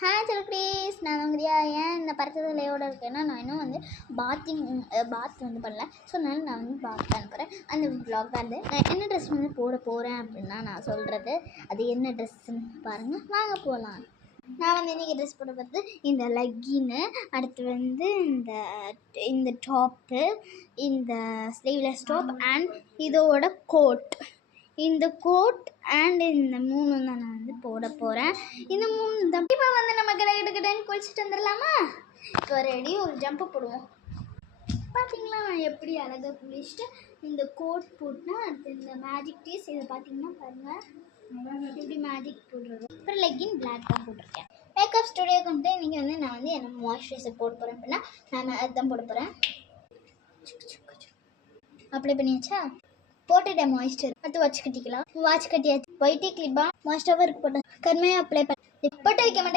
Hi செல்க்ரீஸ், நான் உங்களையா ஏன் இந்த பறக்கலையோடு இருக்கேன்னா, நான் இன்னும் வந்து பாத் வந்து பண்ணல. ஸோ அதனால நான் வந்து பாத் பண்ண போகிறேன். அந்த வ்ளாக் தான் வந்து நான் என்ன ட்ரெஸ் வந்து போட போகிறேன் அப்படின்னா நான் சொல்கிறது. அது என்ன ட்ரெஸ்ஸுன்னு பாருங்கள், வாங்க போகலாம். நான் வந்து இன்றைக்கி ட்ரெஸ் போட பார்த்து இந்த லெக்கின்னு, அடுத்து வந்து இந்த டாப்பு, இந்த ஸ்லீவ்லெஸ் டாப் அண்ட் இதோட கோட். இந்த கோட் அண்ட் இந்த 3 தான் நான் வந்து போட போகிறேன். இந்த 3 தான். இப்போ வந்து நம்ம கிடன்னு குளிச்சுட்டு வந்துடலாமா? இப்போ ரெடி, ஒரு ஜம்ப்பு போடுவோம். பார்த்தீங்களா நான் எப்படி அழகாக குளிச்சுட்டு இந்த கோட் போட்டுனா, அடுத்து இந்த மேஜிக் டீஸ் இதை பார்த்தீங்கன்னா பாருங்கள் எப்படி மேஜிக் போடுறது. அப்புறம் லெக்கின் பிளாக் தான் போட்டிருக்கேன். மேக்கப் ஸ்டுடியோக்கு வந்து இன்றைக்கி வந்து நான் வந்து என்ன மாய்ஸ்சரைசர் போட போகிறேன் அப்படின்னா நான் அதுதான் போட போகிறேன். அப்ளை பண்ணியாச்சா? போட்டுட்டேன் மாய்ஸ்சர். அடுத்து வாட்ச் கட்டிக்கலாம். வாட்ச் கட்டியாச்சு. ஒயிட்டி கிளிப்பா மாய்ஸ்சர் ஒர்க் போட்டேன். கர்மையாக அப்ளை பண்ணி போட்டு வைக்க மாட்டேன்.